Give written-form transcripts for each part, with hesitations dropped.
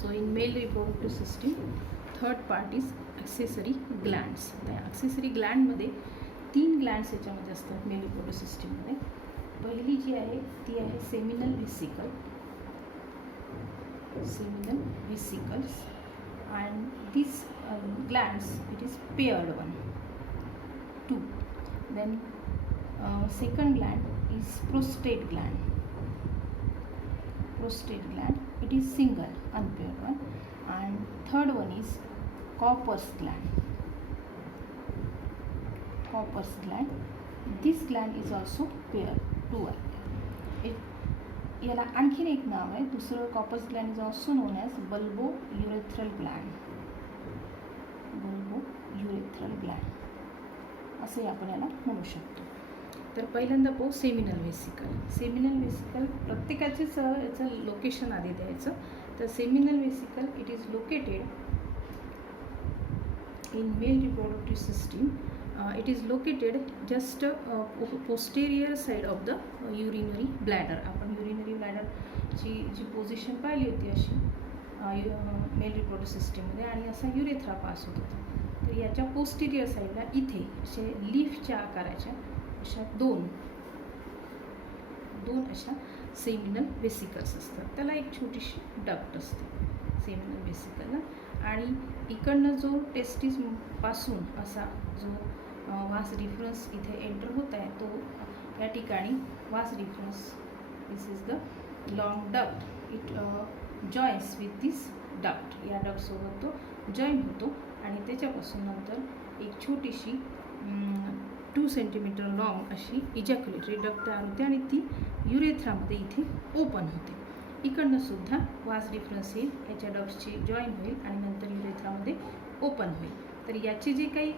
So in male reproductive system, third part is accessory glands. त्या accessory gland मध्ये 3 glands याच्यामध्ये असतात male reproductive सिस्टीममध्ये. पहिली जी आहे ती आहे seminal व्हेसिकल. Seminal vesicles, and these glands, it is paired one, 2. Then second gland is prostate gland. Prostate gland, it is single, unpaired one, and third one is Cowper's gland. Cowper's gland, this gland is also paired, 2 are there. याला आणखीन एक नाव आहे दुसरं. Cowper's gland is also known as bulbourethral gland. Bulbourethral gland असे आपण याला म्हणू शकतो. तर पहिल्यांदा पाहू सेमिनल व्हेसिकल. सेमिनल व्हेसिकल प्रत्येकाचेच याचं लोकेशन आधी द्यायचं. तर seminal vesicle it is located in male reproductive system. It is located just posterior side of the urinary bladder. आपण urinary bladder जी पोझिशन पाहिली होती अशी मेल रिप्रोडक्टिव्ह सिस्टीममध्ये, आणि असा युरेथ्रा पास होत होता. तर याच्या पोस्टेरियर साईडला इथे असे लीफच्या आकाराच्या अशा दोन अशा सेमिनल व्हेसिकल्स असतात. त्याला एक छोटीशी डक्ट असते सेमिनल व्हेसिकलला, आणि इकडनं जो टेस्टिस पासून असा जो वास डिफरन्स इथे एंटर होत आहे तो या ठिकाणी वास difference, this is the long duct. It joins with this duct. या डक्टसोबत तो जॉईन होतो आणि त्याच्यापासून नंतर एक छोटीशी 2 सेंटीमीटर लॉंग अशी इजॅक्युलेटरी डक्ट तयार होते आणि ती युरेथ्रामध्ये इथे ओपन होते. इकडनं सुद्धा वास डिफरन्स येईल, याच्या डक्टची जॉईन होईल आणि नंतर युरेथ्रामध्ये ओपन होईल. तर याचे जे काही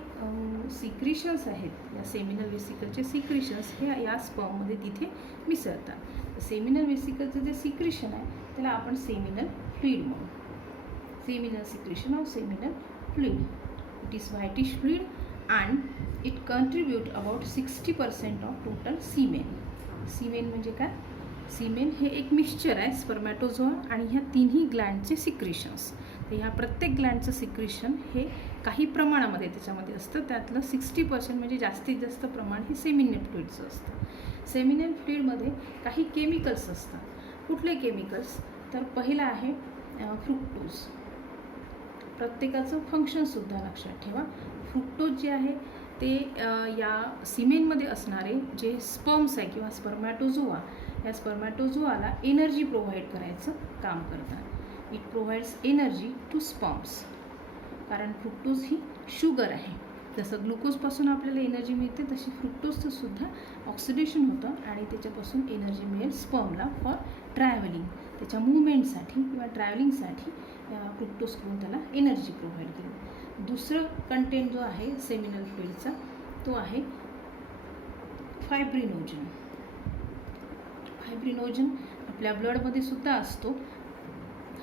सिक्रिशन्स आहेत या सेमिनल व्हेसिकलचे सिक्रिशन्स हे या स्पर्ममध्ये तिथे मिसळतात. सेमिनल व्हेसिकलचं जे सिक्रिशन आहे त्याला आपण सेमिनल फ्लुइड म्हणू. Seminal secretion of seminal fluid, it is whitish fluid and it contribute about 60% of total सीमेन. सीमेन म्हणजे काय? सीमेन हे एक मिक्सचर आहे स्पर्मॅटोझोआ आणि ह्या तिन्ही ग्लँडचे सिक्रिशन्स. तर ह्या प्रत्येक ग्लँडचं सिक्रिशन हे काही प्रमाणामध्ये त्याच्यामध्ये असतं. त्यातलं 60% म्हणजे जास्तीत जास्त प्रमाण हे सेमिनल फ्लुइडचं असतं. सेमिनल फ्लुइडमध्ये काही केमिकल्स असतात. कुठले केमिकल्स? तर पहिलं आहे फ्रुक्टोज. प्रत्येकाचं फंक्शनसुद्धा लक्षात ठेवा. फ्रुक्टोज जे आहे ते या सिमेनमध्ये असणारे जे स्पर्म्स आहे किंवा स्पर्मॅटोझोआ, या स्पर्मॅटोझोआला एनर्जी प्रोव्हाइड करायचं काम करतात. It provides energy to sperms. कारण फ्रुक्टोज ही शुगर आहे. जसं ग्लुकोजपासून आपल्याला एनर्जी मिळते तशी फ्रुक्टोजचं सुद्धा ऑक्सिडेशन होतं आणि त्याच्यापासून एनर्जी मिळेल स्पर्मला फॉर ट्रॅव्हलिंग. त्याच्या मूवमेंटसाठी किंवा ट्रॅव्हलिंगसाठी फ्रुक्टोजकडून त्याला एनर्जी प्रोव्हाइड केली. दुसरं कंटेंट जो आहे सेमिनल फ्लुइडचा तो आहे फायब्रिनोजन. फायब्रिनोजन आपल्या ब्लडमध्ये सुद्धा असतो.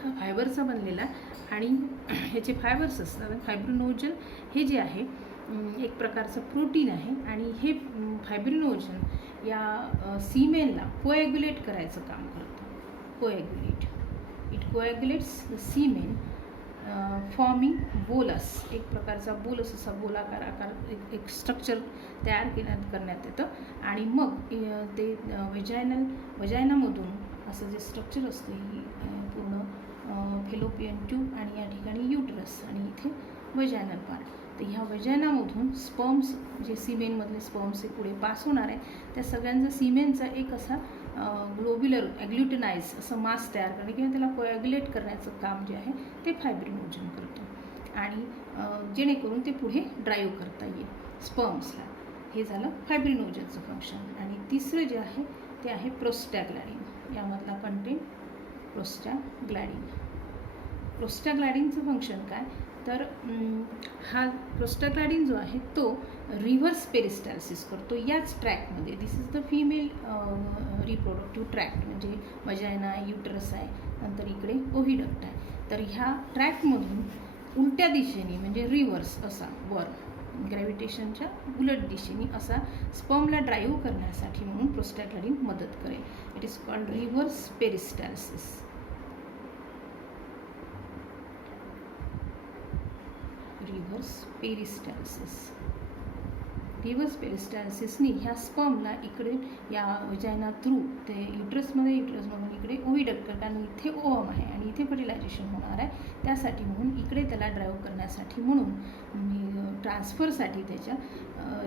हा फायबरचा बनलेला आणि ह्याचे फायबर्स असतात. फायब्रिनोजन हे जे आहे एक प्रकारचं प्रोटीन आहे आणि हे फायब्रिनोजन या सीमेनला कोॲग्युलेट करायचं काम करतं. कोॲग्युलेट, इट कोॲग्युलेट्स द सीमेन फॉर्मिंग बोलस. एक प्रकारचा बोलस असा गोलाकार आकार एक स्ट्रक्चर तयार करण्यात येतं आणि मग ते वजायनामधून असं जे स्ट्रक्चर असतं ही पूर्ण फेलोपियन ट्यूब आणि या ठिकाणी युटरस आणि इथे वजायनल पार्ट. तर ह्या वजायनामधून स्पर्म्स जे सीमेनमधले स्पर्म्स हे पुढे पास होणार आहे त्या सगळ्यांचा सीमेनचा एक असा ग्लोब्युलर ॲग्ल्युटिनाइज असं मास तयार करणे किंवा त्याला कोॲग्युलेट करण्याचं काम जे आहे ते फायब्रिनोजन करतो आणि जेणेकरून ते पुढे ड्राईव्ह करता येईल स्पर्म्सला. हे झालं फायब्रिनोजनचं फंक्शन. आणि तिसरं जे आहे ते आहे प्रोस्टॅग्लॅंडिन. यामधला कंटेंट प्रोस्टॅग्लॅंडिन. प्रोस्टॅग्लॅंडिनचं फंक्शन काय? तर हा प्रोस्टॅग्लॅंडिन जो आहे तो रिव्हर्स पेरिस्टॅल्सिस करतो याच ट्रॅकमध्ये. This is the female reproductive tract. म्हणजे वजायना, युटरस आहे, नंतर इकडे ओव्हिडक्ट आहे. तर ह्या ट्रॅकमधून उलट्या दिशेने म्हणजे रिव्हर्स असा वर ग्रॅव्हिटेशनच्या उलट दिशेने असा स्पर्मला ड्राईव्ह करण्यासाठी म्हणून प्रोस्टॅग्लॅंडिन मदत करेल. It is called reverse peristalsis. Reverse peristalsis. Reverse पेरिस्टॅल्सिसनी ह्या स्पर्मला इकडे या वजायना थ्रू ते युट्रसमधून इकडे ओव्हिडक्ट, कारण इथे ओव्हम आहे आणि इथे फर्टिलायझेशन होणार आहे, त्यासाठी म्हणून इकडे त्याला ड्राईव्ह करण्यासाठी म्हणून ट्रान्सफरसाठी त्याच्या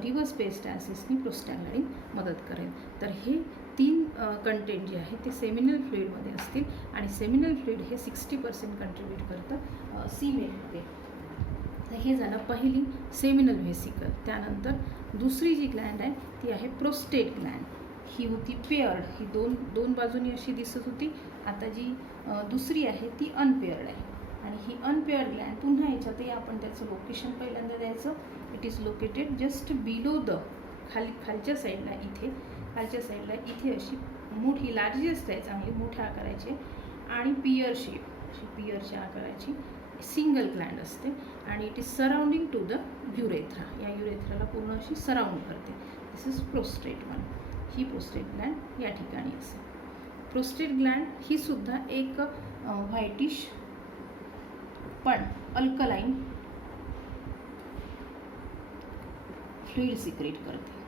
रिव्हर्स पेरिस्टॅल्सिसनी प्रोस्टॅग्लॅंडिन मदत करेल. तर हे 3 कंटेंट जे आहे ते सेमिनल फ्लुइडमध्ये असतील आणि सेमिनल फ्लुइड हे 60% कंट्रीब्यूट करतं सीमेनमध्ये. तर हे झालं पहिली सेमिनल व्हेसिकल. त्यानंतर दुसरी जी ग्लँड आहे ती आहे प्रोस्टेट ग्लँड. ही होती पेअर्ड, ही दोन बाजूनी अशी दिसत होती. आता जी दुसरी आहे ती अनपेअर्ड आहे. आणि ही अनपेअर्ड ग्लँड पुन्हा याच्यातही आपण त्याचं लोकेशन पहिल्यांदा द्यायचं. It is located just below the खालच्या साईडला इथे अशी मोठी लार्जेस्ट आहे, चांगली मोठ्या आकाराची आणि पियर शेप, अशी पियरच्या आकाराची सिंगल ग्लँड असते आणि it is surrounding to the urethra. या युरेथ्राला पूर्ण अशी सराउंड करते. This is prostate one. ही प्रोस्टेट ग्लँड या ठिकाणी असेल. प्रोस्टेट ग्लँड ही सुद्धा एक व्हाईटिश पण अल्कलाइन फ्लुइड सिक्रेट करते.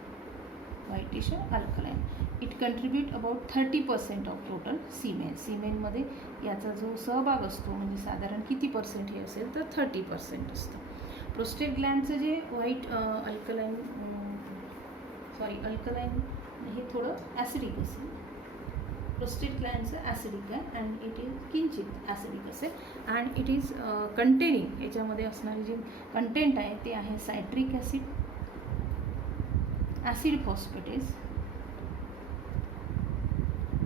Whitish alkaline. It contribute about 30% of total सीमेन. सीमेनमध्ये याचा जो सहभाग असतो म्हणजे साधारण किती पर्सेंट हे असेल तर 30% असतं. प्रोस्टेट ग्लँडचं जे व्हाईट अल्कलाइन हे थोडं ॲसिडिक असेल. प्रोस्टेट ग्लँडचं ॲसिडिक आहे अँड इट इज किंचित ॲसिडिक असेल अँड इट इज कंटेनिंग, याच्यामध्ये असणारे जे कंटेंट आहे ते आहे सायट्रिक ॲसिड, ॲसिड फॉस्फेटेज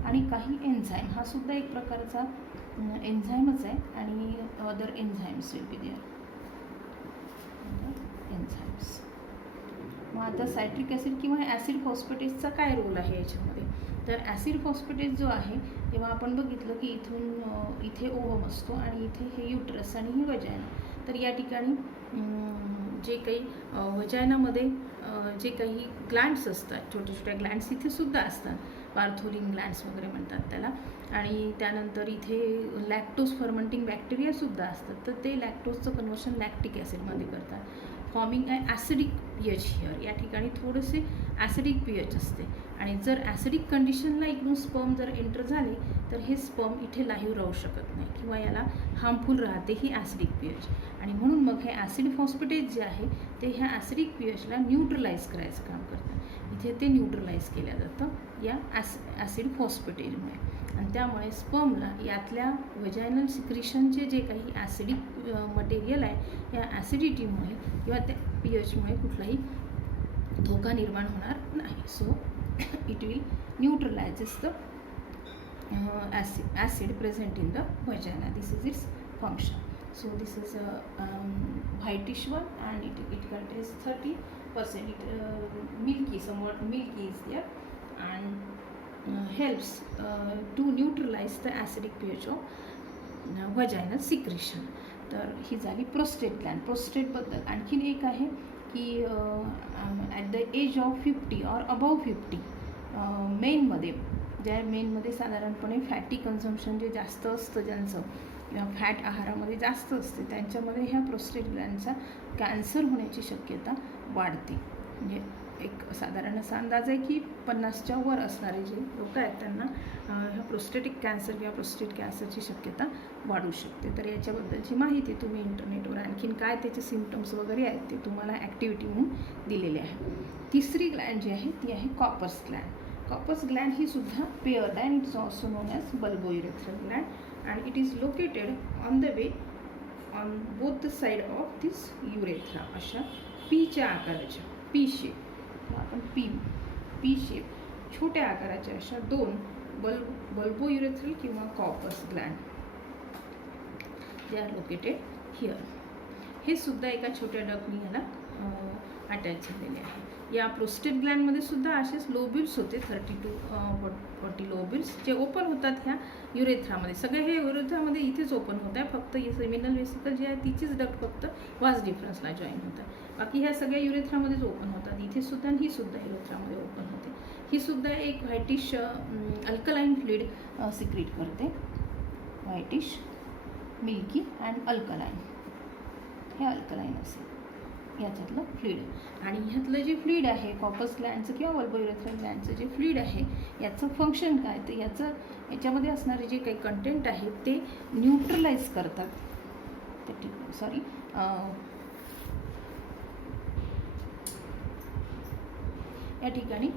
आणि काही एन्झाईम. हा सुद्धा एक प्रकारचा एन्झाईमच आहे आणि other enzymes will be there. Enzymes. मग आता सायट्रिक ॲसिड किंवा ॲसिड फॉस्फेटेजचा काय रोल आहे याच्यामध्ये? तर ॲसिड फॉस्फेटेज जो आहे तेव्हा आपण बघितलं की इथे ओव्हम असतो आणि इथे हे युट्रस आणि ही वजायना. तर या ठिकाणी जे काही वजायनामध्ये जे काही ग्लँड्स असतात, छोट्या ग्लँड्स इथे सुद्धा असतात, पार्थोलिन ग्लँड्स वगैरे म्हणतात त्याला. आणि त्यानंतर इथे लॅक्टोज फर्मंटिंग बॅक्टेरियासुद्धा असतात. तर ते लॅक्टोजचं कन्वर्शन लॅक्टिक ॲसिडमध्ये करतात, forming a acidic pH here. या ठिकाणी थोडेसे ॲसिडिक पीएच असते आणि जर ॲसिडिक कंडिशनला इकडून स्पर्म जर एंटर झाले तर हे स्पर्म इथे लाईव्ह राहू शकत नाही किंवा याला हार्मफुल राहते ही ॲसिडिक पीएच. आणि म्हणून मग हे ॲसिड फॉस्फेटेज जे आहे ते ह्या ॲसिडिक पीएचला न्यूट्रलाइज करायचं काम करतं. इथे ते न्यूट्रलाइज केलं जातं या ॲसिड फॉस्फेटेजमुळे आणि त्यामुळे स्पर्मला यातल्या वजायनल सिक्रिशनचे जे काही ॲसिडिक मटेरियल आहे या ॲसिडिटीमुळे किंवा त्या पीएचमुळे कुठलाही धोका निर्माण होणार नाही. So it will neutralises the acid present in the vagina. This is its function. So this is a whitish one and it contains 30%. Milky, somewhat milky is there and helps to neutralize the acidic pH of vaginal secretion. तर ही झाली prostate Gland. प्रोस्टेटबद्दल आणखीन एक आहे की at the age of 50 or above 50 मेनमध्ये साधारणपणे fatty consumption जे जास्त असतं ज्यांचं किंवा फॅट आहारामध्ये जास्त असते त्यांच्यामध्ये ह्या प्रोस्टेट ग्लँडचा कॅन्सर होण्याची शक्यता वाढते. म्हणजे एक साधारण असा अंदाज आहे की 50च्या वर असणारे जे लोक आहेत त्यांना ह्या प्रोस्टेटिक कॅन्सर किंवा प्रोस्टेट कॅन्सरची शक्यता वाढू शकते. तर याच्याबद्दलची माहिती तुम्ही इंटरनेटवर आणखीन काय त्याचे सिम्पटम्स वगैरे आहेत ते तुम्हाला ॲक्टिव्हिटी म्हणून दिलेले आहे. तिसरी ग्लँड जी आहे ती आहे कॉपर्स ग्लँड. कॉपर्स ग्लँड ही सुद्धा पेअर्ड आहे and it is also known as bulbourethral gland and it is located on the way on both the side of this urethra. अशा पीच्या आकाराच्या पी शेप, आपण पी शेप छोट्या आकाराच्या अशा दोन bulbourethral किंवा Cowper's gland they are located here. हे सुद्धा एका छोट्या डकनी याला अटॅच झालेले आहे. या प्रोस्टेट ग्लँडमध्ये सुद्धा असेच लोब्युल्स होते 30 to 40 लोब्युल्स जे ओपन होतात ह्या युरेथ्रामध्ये. सगळे हे युरेथ्रामध्ये इथेच ओपन होत आहे. फक्त ही सेमिनल व्हेसिकल जी आहे तिचीच डक्ट फक्त वास डिफरन्सला जॉईन होतात. बाकी ह्या सगळ्या युरेथ्रामध्येच ओपन होतात. इथे सुद्धा आणि ही सुद्धा युरेथ्रामध्ये ओपन होते. ही सुद्धा एक व्हाईटिश अल्कलाइन फ्लुइड सिक्रेट करते. Whitish, milky and alkaline. हे अल्कलाइन असेल. याच्यातलं फ्लुइड. आणि ह्यातलं जे फ्लुइड आहे कॉर्पस ग्लँडचं किंवा बल्बोयुरेथ्रल ग्लँडचं जे फ्लुइड आहे याचं फंक्शन काय, तर याच्यामध्ये असणारे जे काही कंटेंट आहे ते न्यूट्रलाइज करतात. सॉरी या ठिकाणी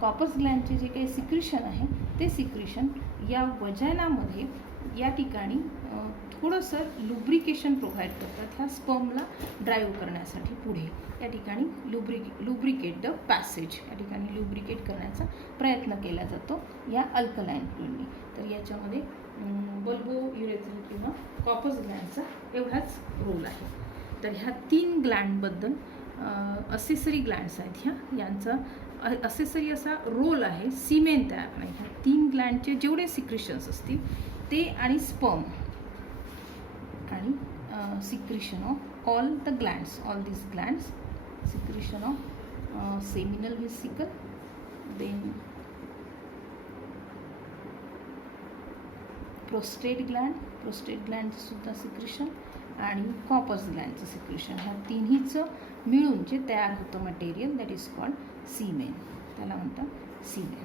कॉर्पस ग्लँडचे जे काही सिक्रिशन आहे ते सिक्रिशन या वजायनामध्ये या ठिकाणी थोडंसं लुब्रिकेशन प्रोव्हाइड करतात ह्या स्पर्मला ड्राईव्ह करण्यासाठी. पुढे या ठिकाणी लुब्रिकेट द पॅसेज, या ठिकाणी लुब्रिकेट करण्याचा प्रयत्न केला जातो या अल्कलाईन फ्लुइडनी. तर याच्यामध्ये बल्बोयुरेथ्रल किंवा कॉर्पस ग्लँडचा एवढाच रोल आहे. तर ह्या 3 ग्लँडबद्दल असेसरी ग्लँड्स आहेत यांचा असेसरी असा रोल आहे सिमेन तयार करणे. ह्या 3 ग्लँडचे जेवढे सिक्रिशन्स असतील ते आणि स्पर्म आणि secretion of all the glands, all this glands, secretion of seminal vesicle, then prostate ग्लँडचं सुद्धा सिक्रिशन आणि कॉर्पस ग्लँडचं सिक्रिशन, ह्या तिन्हीचं मिळून जे तयार होतं मटेरियल दॅट इज कॉल्ड सीमेन, त्याला म्हणतात सीमेन.